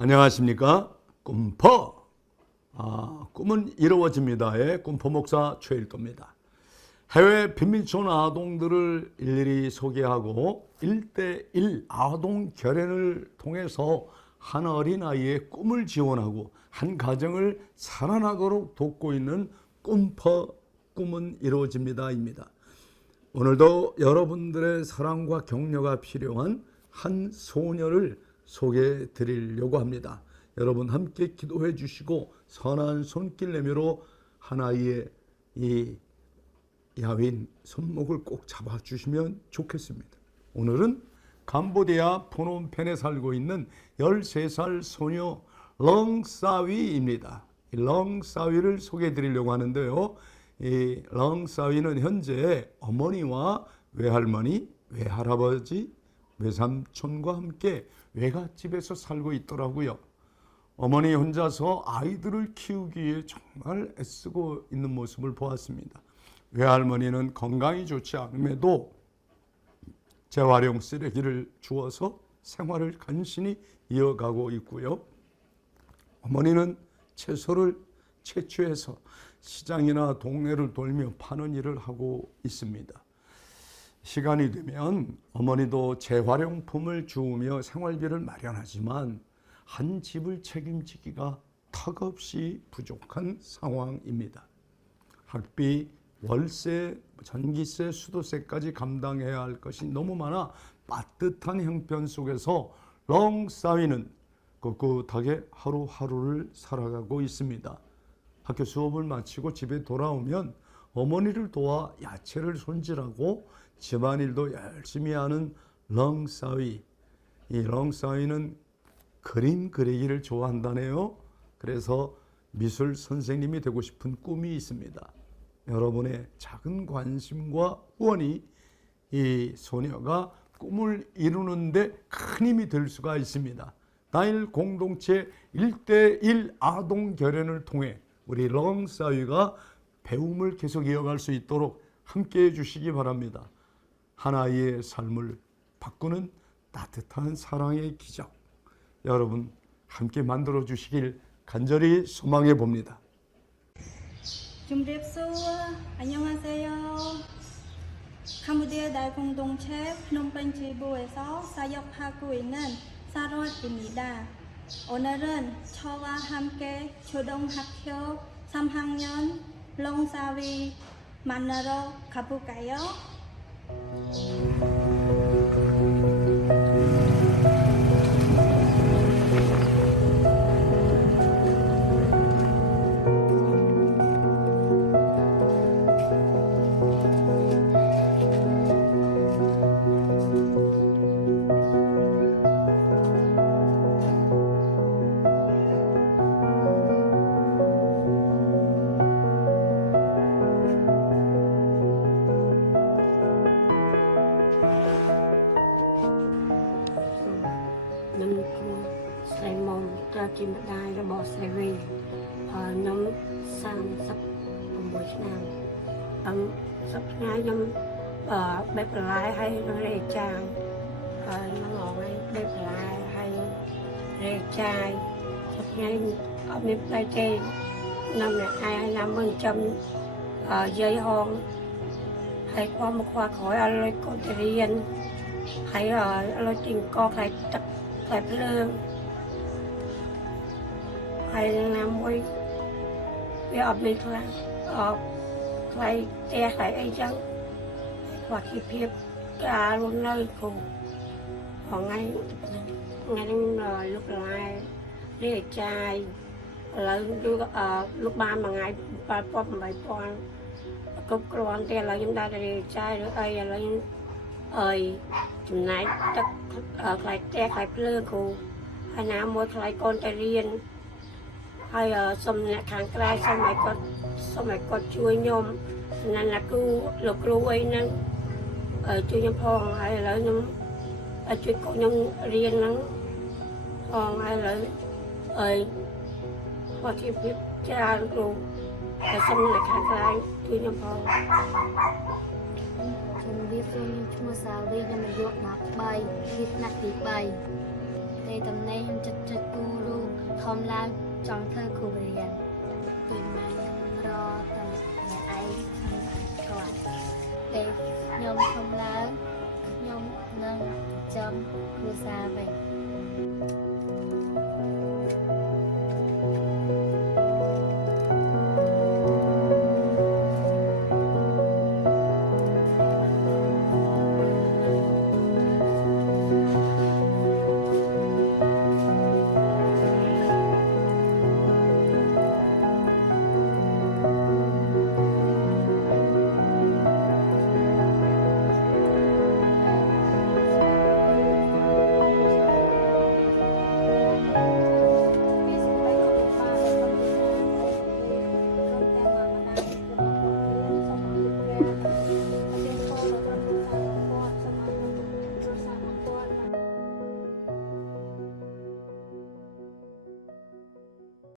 안녕하십니까? 꿈퍼. 꿈은 이루어집니다의 꿈퍼 목사 최일도입니다. 해외 빈민촌 아동들을 일일이 소개하고 1대1 아동 결연을 통해서 한 어린아이의 꿈을 지원하고 한 가정을 살아나도록 돕고 있는 꿈퍼 꿈은 이루어집니다입니다. 오늘도 여러분들의 사랑과 격려가 필요한 한 소녀를 소개해 드리려고 합니다. 여러분 함께 기도해 주시고 선한 손길 내밀어 하나의 이 야윈 손목을 꼭 잡아 주시면 좋겠습니다. 오늘은 캄보디아 푸놈펜에 살고 있는 13살 소녀 렁사위입니다. 렁사위를 소개해 드리려고 하는데요. 이 렁사위는 현재 어머니와 외할머니, 외할아버지, 외삼촌과 함께 외갓집에서 살고 있더라고요. 어머니 혼자서 아이들을 키우기 위해 정말 애쓰고 있는 모습을 보았습니다. 외할머니는 건강이 좋지 않음에도 재활용 쓰레기를 주워서 생활을 간신히 이어가고 있고요. 어머니는 채소를 채취해서 시장이나 동네를 돌며 파는 일을 하고 있습니다. 시간이 되면 어머니도 재활용품을 주우며 생활비를 마련하지만 한 집을 책임지기가 턱없이 부족한 상황입니다. 학비, 월세, 전기세, 수도세까지 감당해야 할 것이 너무 많아 빠듯한 형편 속에서 렁사위는 꿋꿋하게 하루하루를 살아가고 있습니다. 학교 수업을 마치고 집에 돌아오면 어머니를 도와 야채를 손질하고 집안일도 열심히 하는 렁사위. 이 렁사위는 그림 그리기를 좋아한다네요. 그래서 미술 선생님이 되고 싶은 꿈이 있습니다. 여러분의 작은 관심과 후원이 이 소녀가 꿈을 이루는데 큰 힘이 될 수가 있습니다. 다일 공동체 1대1 아동 결연을 통해 우리 렁사위가 배움을 계속 이어갈 수 있도록 함께해 주시기 바랍니다. 하나의 삶을 바꾸는 따뜻한 사랑의 기적, 여러분 함께 만들어 주시길 간절히 소망해 봅니다. 준비합소. 안녕하세요. 캄보디아 대공동체 프놈펜 지부에서 사역하고 있는 사로입니다. 오늘은 저와 함께 초등학교 3학년 렁사위 만나러 가볼까요?ជាម្ដាយរបស់ស្រីវិញខ្ញុំ36ឆ្នាំសប្តាហ៍ខ្ញុំបេះបន្លែហើយរេចាយខ្ញុំអងឲ្យបេះបន្លែហើយរេចាយសប្តាហ៍អត់មានផ្ទៃទេខ្ញុំអ្នកឯងខ្ញុំមិនចាំយាយហងហើយគាត់មកខ្វល់ក្រោយឲ្យលុយកូនទៅរៀនហើយលុយទិញកកផ្លែទឹកផ្លែភ្លើងហើយណាមួយវាអត់មានខ្លះខ្លៃផ្ទះខ្លៃអីចឹងគាត់គិតភាពការរស់នៅគ្រូថ្ងៃនេះលោកឡាយនេះចាយឥឡូវលោកបានមួយថ្ងៃ7,000 8,000គ្រប់គ្រាន់ទេឥឡូវខ្ញុំដើរទៅចាយឬអីឥឡូវចំណាយទឹកខ្លៃផ្ទះខ្លៃភ្លើងគ្រូហើយណាមួយខ្លៃកូនទៅរៀនហើយសូមអ្នកខាងក្រៅសូមឲ្យគាត់ជួយខ្ញុំណាស់ណាគ្រូលោកគ្រូអីហ្នឹងជួយខ្ញុំផងហើយឥឡូវខ្ញុំជួយកូនខ្ញុំរៀនហ្នឹងផងហើយឥឡូវគាត់ជាភាពច្រើនគ្រូហើយសូមអ្នកខាងក្រៅជួយខ្ញុំផងជំរាបសួរខ្ញុំឈ្មោះសាវីខ្ញុំអាយុ13ឆ្នាំទី3តែតំណែងចិត្តគូរូ ធំឡើងចង់ធ្វើគ្រូរៀនពីម៉ែខ្ញុំរតែអ្នកឯងគាត់ពេលខ្ញុំធំឡើងខ្ញុំនឹងចំគ្រួសារវិញ